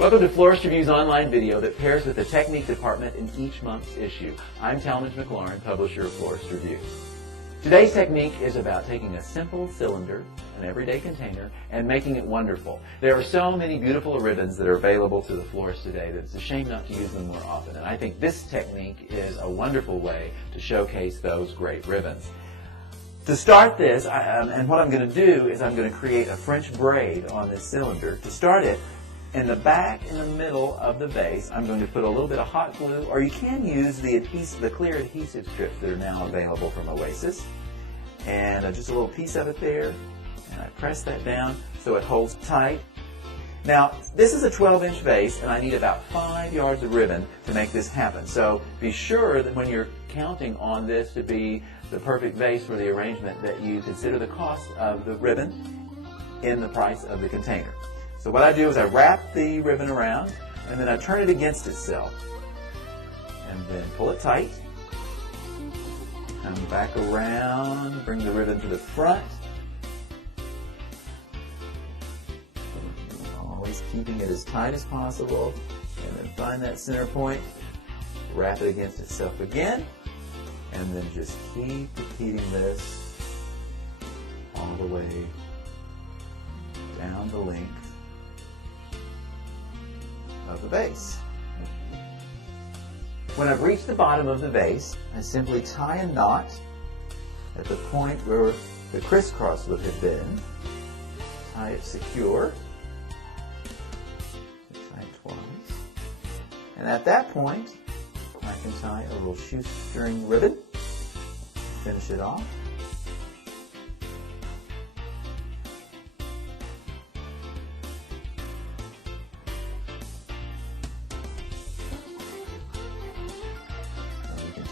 Welcome to Florist Review's online video that pairs with the technique department in each month's issue. I'm Talmage McLaurin, publisher of Florist Review. Today's technique is about taking a simple cylinder, an everyday container, and making it wonderful. There are so many beautiful ribbons that are available to the florist today that it's a shame not to use them more often. And I think this technique is a wonderful way to showcase those great ribbons. To start this, and what I'm going to do is I'm going to create a French braid on this cylinder. To start it, in the back, in the middle of the vase, I'm going to put a little bit of hot glue, or you can use the clear adhesive strips that are now available from Vases. And just a little piece of it there, and I press that down so it holds tight. Now, this is a 12-inch vase, and I need about 5 yards of ribbon to make this happen. So be sure that when you're counting on this to be the perfect vase for the arrangement, that you consider the cost of the ribbon in the price of the container. So what I do is I wrap the ribbon around, and then I turn it against itself, and then pull it tight. Come back around, bring the ribbon to the front. Always keeping it as tight as possible, and then find that center point, wrap it against itself again, and then just keep repeating this all the way down the length of the vase. When I've reached the bottom of the vase, I simply tie a knot at the point where the crisscross would have been. Tie it secure. Tie it twice. And at that point, I can tie a little shoestring ribbon. Finish it off.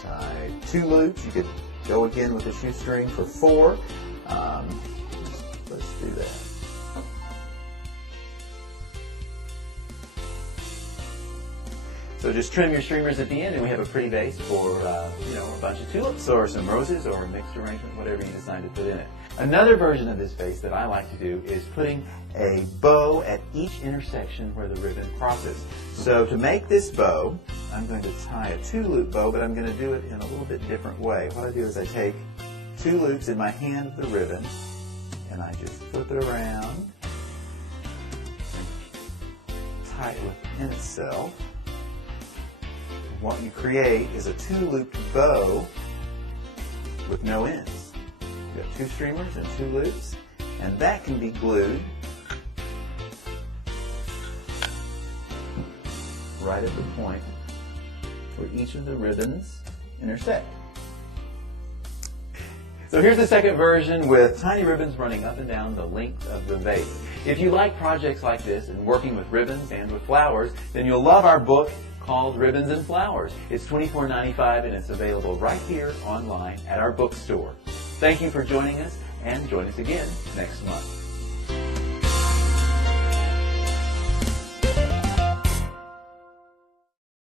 Tie 2 loops. You could go again with a shoestring for 4. Let's do that. So just trim your streamers at the end, and we have a pretty vase for a bunch of tulips or some roses or a mixed arrangement, whatever you decide to put in it. Another version of this vase that I like to do is putting a bow at each intersection where the ribbon crosses. So to make this bow, I'm going to tie a 2-loop bow, but I'm going to do it in a little bit different way. What I do is I take 2 loops in my hand of the ribbon, and I just flip it around and tie it within itself. What you create is a 2-looped bow with no ends. You have 2 streamers and 2 loops, and that can be glued right at the point where each of the ribbons intersect. So here's the second version with tiny ribbons running up and down the length of the vase. If you like projects like this and working with ribbons and with flowers, then you'll love our book called Ribbons and Flowers. It's $24.95 and it's available right here online at our bookstore. Thank you for joining us, and join us again next month.